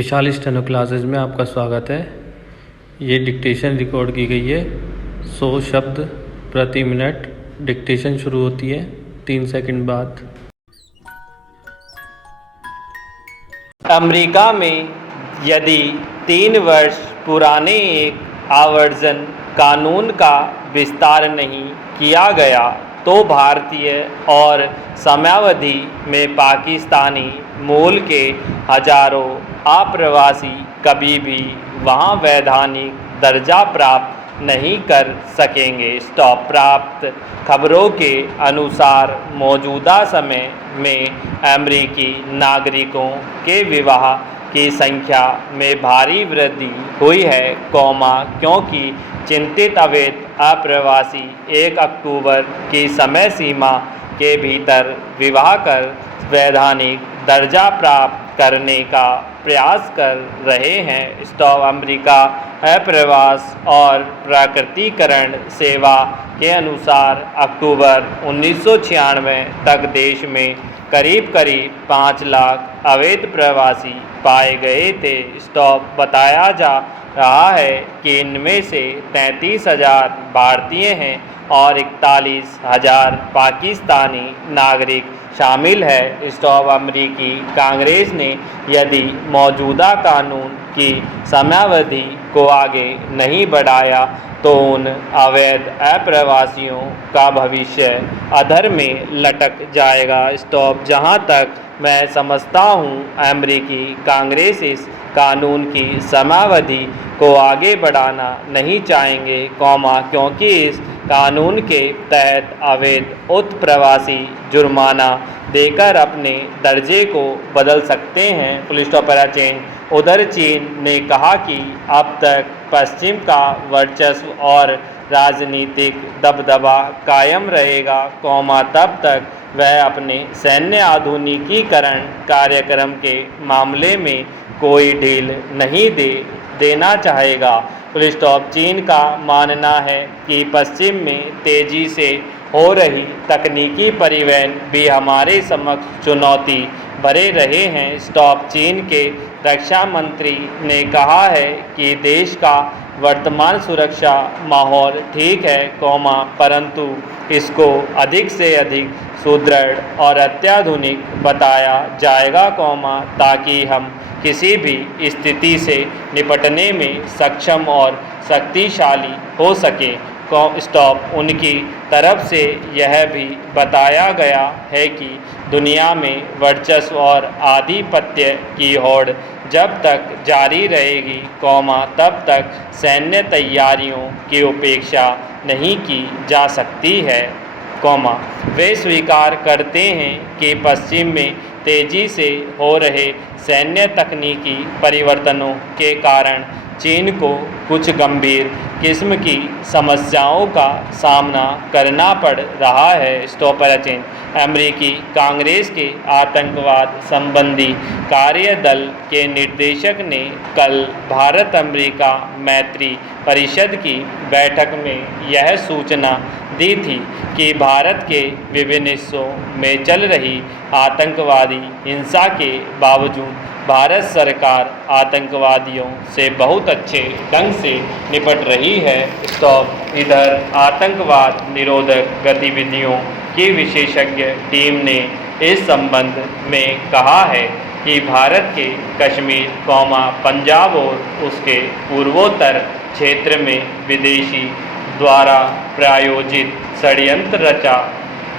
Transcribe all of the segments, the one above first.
विशाल steno classes में आपका स्वागत है। ये डिक्टेशन रिकॉर्ड की गई है। 100 शब्द प्रति मिनट डिक्टेशन शुरू होती है 3 सेकंड बाद। अमेरिका में यदि 3 वर्ष पुराने एक आवर्जन कानून का विस्तार नहीं किया गया तो भारतीय और समयावधि में पाकिस्तानी मूल के हजारों अप्रवासी कभी भी वहां वैधानिक दर्जा प्राप्त नहीं कर सकेंगे। स्टॉप। प्राप्त खबरों के अनुसार मौजूदा समय में अमेरिकी नागरिकों के विवाह की संख्या में भारी वृद्धि हुई है, क्योंकि चिंतित अवैध अप्रवासी 1 अक्टूबर की समय सीमा के भीतर विवाह कर वैधानिक दर्जा प्राप्त करने का प्रयास कर रहे हैं। स्टॉप। अमेरिका अप्रवास और प्राकृतिकरण सेवा के अनुसार अक्टूबर 1996 तक देश में करीब 5 लाख अवैध प्रवासी पाए गए थे। स्टॉप। बताया जा रहा है कि इनमें से 33,000 भारतीय हैं और 41,000 पाकिस्तानी नागरिक शामिल है। स्टॉप। अमेरिकी कांग्रेस ने यदि मौजूदा कानून की समयावधि को आगे नहीं बढ़ाया तो उन अवैध अप्रवासियों का भविष्य अधर में लटक जाएगा। स्टॉप। जहां तक मैं समझता हूं, अमेरिकी कांग्रेस इस कानून की समयावधि को आगे बढ़ाना नहीं चाहेंगे, क्योंकि इस कानून के तहत अवैध उत्प्रवासी जुर्माना देकर अपने दर्जे को बदल सकते हैं। Police stop. चीन। उधर चीन ने कहा कि अब तक पश्चिम का वर्चस्व और राजनीतिक दबदबा कायम रहेगा, तब तक वह अपने सैन्य आधुनिकीकरण कार्यक्रम के मामले में कोई ढील नहीं देना चाहेगा। Police stop. चीन का मानना है कि पश्चिम में तेजी से हो रही तकनीकी परिवहन भी हमारे समक्ष चुनौती बने रहे हैं। स्टॉप। चीन के रक्षा मंत्री ने कहा है कि देश का वर्तमान सुरक्षा माहौल ठीक है, परंतु इसको अधिक से अधिक सुदृढ़ और अत्याधुनिक बताया जाएगा, ताकि हम किसी भी स्थिति से निपटने में सक्षम और शक्तिशाली हो सके। स्टॉप। उनकी तरफ से यह भी बताया गया है कि दुनिया में वर्चस्व और आधिपत्य की होड़ जब तक जारी रहेगी, तब तक सैन्य तैयारियों की उपेक्षा नहीं की जा सकती है, वे स्वीकार करते हैं कि पश्चिम में तेजी से हो रहे सैन्य तकनीकी परिवर्तनों के कारण चीन को कुछ गंभीर किस्म की समस्याओं का सामना करना पड़ रहा है। स्टॉप। चीन। अमेरिकी कांग्रेस के आतंकवाद संबंधी कार्यदल के निदेशक ने कल भारत अमेरिका मैत्री परिषद की बैठक में यह सूचना दी थी कि भारत के विभिन्न हिस्सों में चल रही आतंकवादी हिंसा के बावजूद भारत सरकार आतंकवादियों से बहुत अच्छे ढंग से निपट रही है। स्टॉप। इधर आतंकवाद निरोधक गतिविधियों की विशेषज्ञ टीम ने इस संबंध में कहा है कि भारत के कश्मीर, पंजाब और उसके पूर्वोत्तर क्षेत्र में विदेशी द्वारा प्रायोजित षड्यंत्र रचा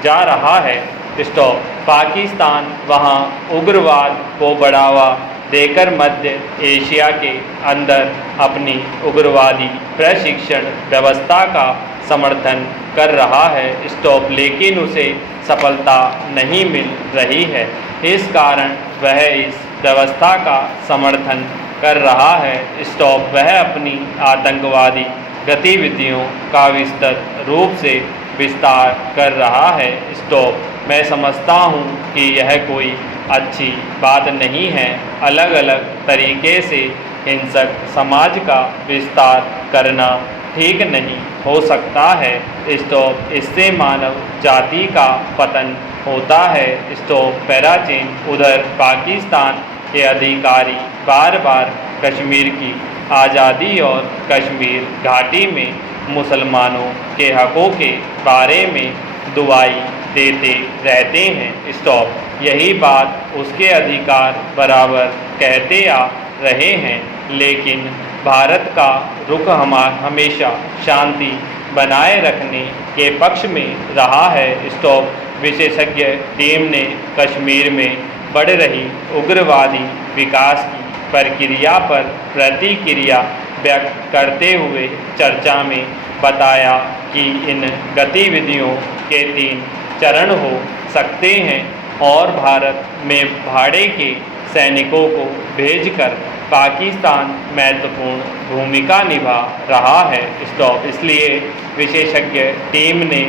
जा रहा है। स्टॉप। पाकिस्तान वहां उग्रवाद को बढ़ावा देकर मध्य एशिया के अंदर अपनी उग्रवादी प्रशिक्षण व्यवस्था का समर्थन कर रहा है। स्टॉप। लेकिन उसे सफलता नहीं मिल रही है। इस कारण वह इस व्यवस्था का समर्थन कर रहा है। स्टॉप। वह अपनी आतंकवादी गतिविधियों का विस्तृत रूप से विस्तार कर रहा है। स्टॉप। मैं समझता हूँ कि यह कोई अच्छी बात नहीं है। अलग अलग तरीके से हिंसक समाज का विस्तार करना ठीक नहीं हो सकता है। स्टॉप। इससे मानव जाति का पतन होता है। स्टॉप। चीन। उधर पाकिस्तान के अधिकारी बार बार कश्मीर की आज़ादी और कश्मीर घाटी में मुसलमानों के हकों के बारे में दुआई देते रहते हैं। स्टॉप। यही बात उसके अधिकार बराबर कहते आ रहे हैं, लेकिन भारत का रुख हमेशा शांति बनाए रखने के पक्ष में रहा है। स्टॉप। विशेषज्ञ टीम ने कश्मीर में बढ़ रही उग्रवादी विकास की प्रक्रिया पर प्रतिक्रिया व्यक्त करते हुए चर्चा में बताया कि इन गतिविधियों के 3 चरण हो सकते हैं और भारत में भाड़े के सैनिकों को भेजकर पाकिस्तान महत्वपूर्ण भूमिका निभा रहा है। स्टॉप। इसलिए विशेषज्ञ टीम ने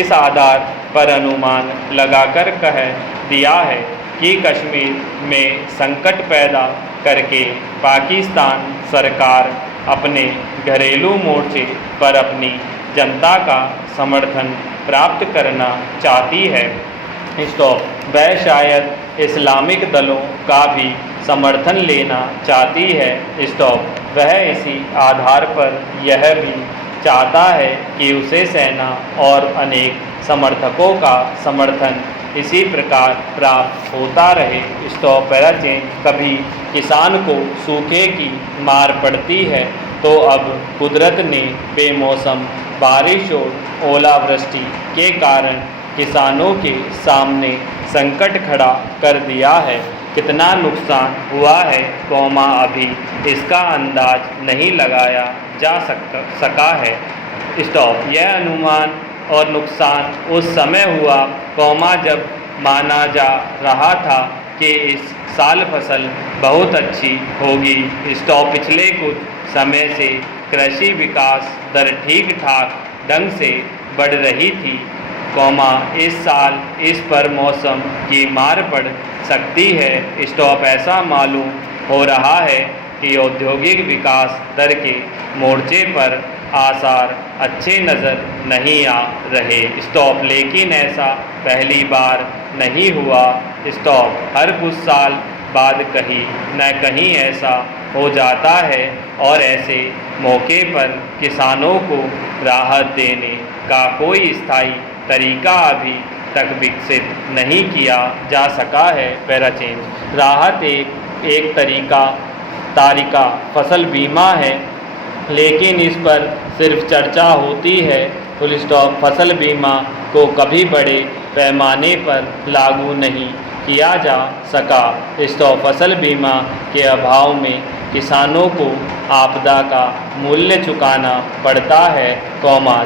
इस आधार पर अनुमान लगाकर कह दिया है कि कश्मीर में संकट पैदा करके पाकिस्तान सरकार अपने घरेलू मोर्चे पर अपनी जनता का समर्थन प्राप्त करना चाहती है। स्टॉप। वह शायद इस्लामिक दलों का भी समर्थन लेना चाहती है। स्टॉप। वह इसी आधार पर यह भी चाहता है कि उसे सेना और अनेक समर्थकों का समर्थन इसी प्रकार प्राप्त होता रहे। स्टॉप। पैराचेंज। कभी किसान को सूखे की मार पड़ती है तो अब कुदरत ने बेमौसम बारिश और ओलावृष्टि के कारण किसानों के सामने संकट खड़ा कर दिया है। कितना नुकसान हुआ है अभी इसका अंदाज नहीं लगाया जा सका है। स्टॉप। यह अनुमान और नुकसान उस समय हुआ जब माना जा रहा था कि इस साल फसल बहुत अच्छी होगी। स्टॉप। पिछले कुछ समय से कृषि विकास दर ठीक ठाक ढंग से बढ़ रही थी, इस साल इस पर मौसम की मार पड़ सकती है। स्टॉप। ऐसा मालूम हो रहा है कि औद्योगिक विकास दर के मोर्चे पर आसार अच्छे नज़र नहीं आ रहे। स्टॉप। लेकिन ऐसा पहली बार नहीं हुआ। स्टॉप। हर कुछ साल बाद कहीं न कहीं ऐसा हो जाता है और ऐसे मौके पर किसानों को राहत देने का कोई स्थायी तरीका अभी तक विकसित नहीं किया जा सका है। पैराचेंज। राहत एक तारिका फसल बीमा है, लेकिन इस पर सिर्फ चर्चा होती है। Full stop. फसल बीमा को कभी बड़े पैमाने पर लागू नहीं किया जा सका। स्टॉप। फसल बीमा के अभाव में किसानों को आपदा का मूल्य चुकाना पड़ता है,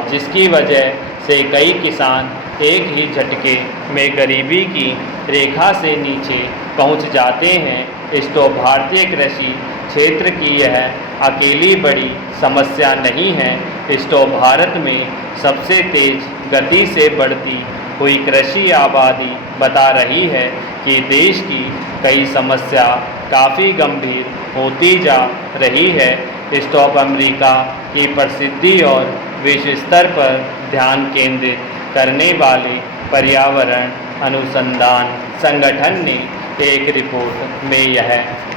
जिसकी वजह से कई किसान एक ही झटके में गरीबी की रेखा से नीचे पहुंच जाते हैं। स्टॉप। भारतीय कृषि क्षेत्र की यह अकेली बड़ी समस्या नहीं है। स्टॉप। भारत में सबसे तेज गति से बढ़ती हुई कृषि आबादी बता रही है कि देश की कई समस्या काफ़ी गंभीर होती जा रही है। स्टॉप। अमेरिका की प्रसिद्धि और विश्व स्तर पर ध्यान केंद्रित करने वाले पर्यावरण अनुसंधान संगठन ने एक रिपोर्ट में यह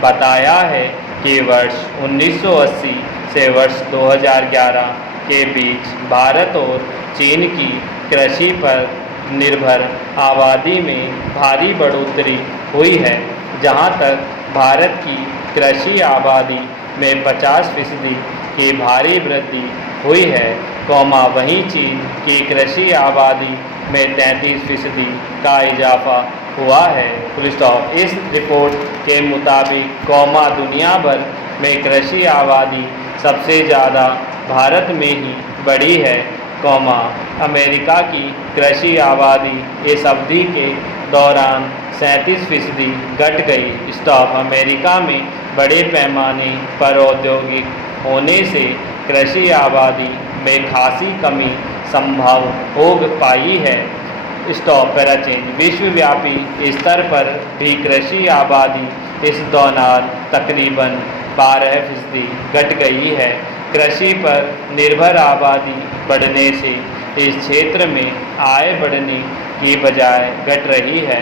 बताया है कि वर्ष 1980 से वर्ष 2011 के बीच भारत और चीन की कृषि पर निर्भर आबादी में भारी बढ़ोतरी हुई है। जहां तक भारत की कृषि आबादी में 50% की भारी वृद्धि हुई है, वहीं चीन की कृषि आबादी में 33% का इजाफा हुआ है। Full stop. इस रिपोर्ट के मुताबिक दुनिया भर में कृषि आबादी सबसे ज़्यादा भारत में ही बढ़ी है, अमेरिका की कृषि आबादी इस अवधि के दौरान 37% घट गई। स्टॉप। अमेरिका में बड़े पैमाने पर औद्योगिक होने से कृषि आबादी में खासी कमी संभव हो पाई है। स्टॉप। पैराचेंज। विश्वव्यापी स्तर पर भी कृषि आबादी इस दौरान तकरीबन 12% घट गई है। कृषि पर निर्भर आबादी बढ़ने से इस क्षेत्र में आय बढ़ने की बजाय घट रही है,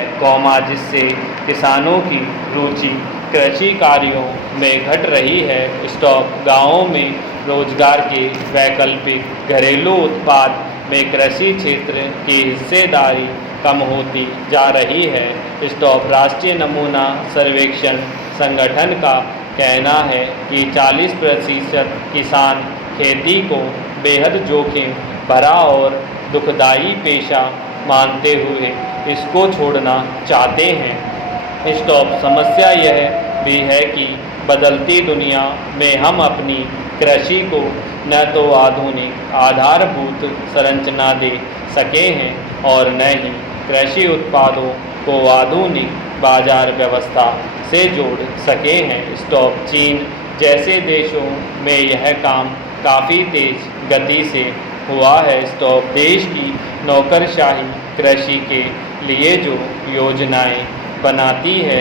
जिससे किसानों की रुचि कृषि कार्यों में घट रही है। स्टॉप। गांवों में रोजगार के वैकल्पिक घरेलू उत्पाद में कृषि क्षेत्र की हिस्सेदारी कम होती जा रही है। स्टॉप। राष्ट्रीय नमूना सर्वेक्षण संगठन का कहना है कि 40% किसान खेती को बेहद जोखिम भरा और दुखदायी पेशा मानते हुए इसको छोड़ना चाहते हैं। स्टॉप। समस्या यह भी है कि बदलती दुनिया में हम अपनी कृषि को न तो आधुनिक आधारभूत संरचना दे सके हैं और न ही कृषि उत्पादों को आधुनिक बाजार व्यवस्था से जोड़ सके हैं। स्टॉप। चीन जैसे देशों में यह काम काफ़ी तेज गति से हुआ है। स्टॉप। देश की नौकरशाही कृषि के लिए जो योजनाएं बनाती है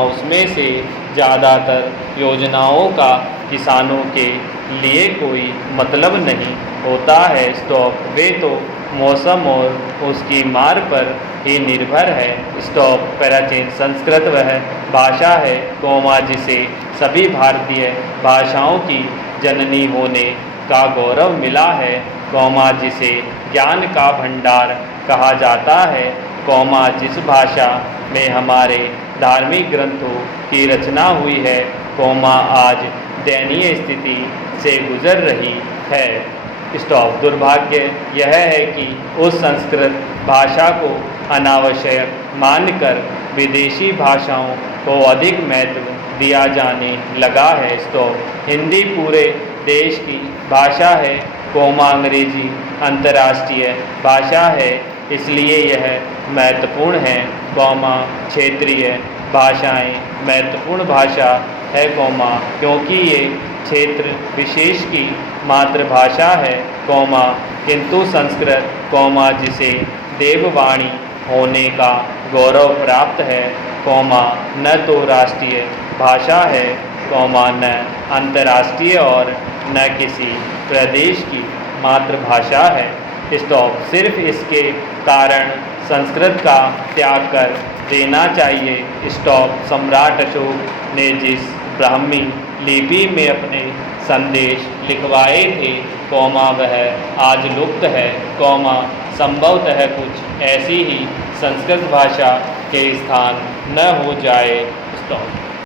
उसमें से ज़्यादातर योजनाओं का किसानों के लिए कोई मतलब नहीं होता है। स्टॉप। वे तो मौसम और उसकी मार पर ही निर्भर है। स्टॉप। पैराचीन संस्कृत वह भाषा है जिसे सभी भारतीय भाषाओं की जननी होने का गौरव मिला है, जिसे ज्ञान का भंडार कहा जाता है, जिस भाषा में हमारे धार्मिक ग्रंथों की रचना हुई है, आज दयनीय स्थिति से गुजर रही है। स्टॉप। दुर्भाग्य यह है कि उस संस्कृत भाषा को अनावश्यक मानकर विदेशी भाषाओं को अधिक महत्व दिया जाने लगा है। स्टॉप। हिंदी पूरे देश की भाषा है, अंग्रेजी अंतर्राष्ट्रीय भाषा है, इसलिए यह महत्वपूर्ण है, क्षेत्रीय भाषाएं महत्वपूर्ण भाषा है, क्योंकि ये क्षेत्र विशेष की मातृभाषा है, किंतु संस्कृत, जिसे देववाणी होने का गौरव प्राप्त है, न तो राष्ट्रीय भाषा है, न अंतर्राष्ट्रीय और न किसी प्रदेश की मातृभाषा है। स्टॉप। सिर्फ इसके कारण संस्कृत का त्याग कर देना चाहिए। स्टॉप। सम्राट अशोक ने जिस ब्राह्मी लिपि में अपने संदेश लिखवाए थे, वह आज लुप्त है, संभवतः कुछ ऐसी ही संस्कृत भाषा के स्थान न हो जाए। स्टॉप।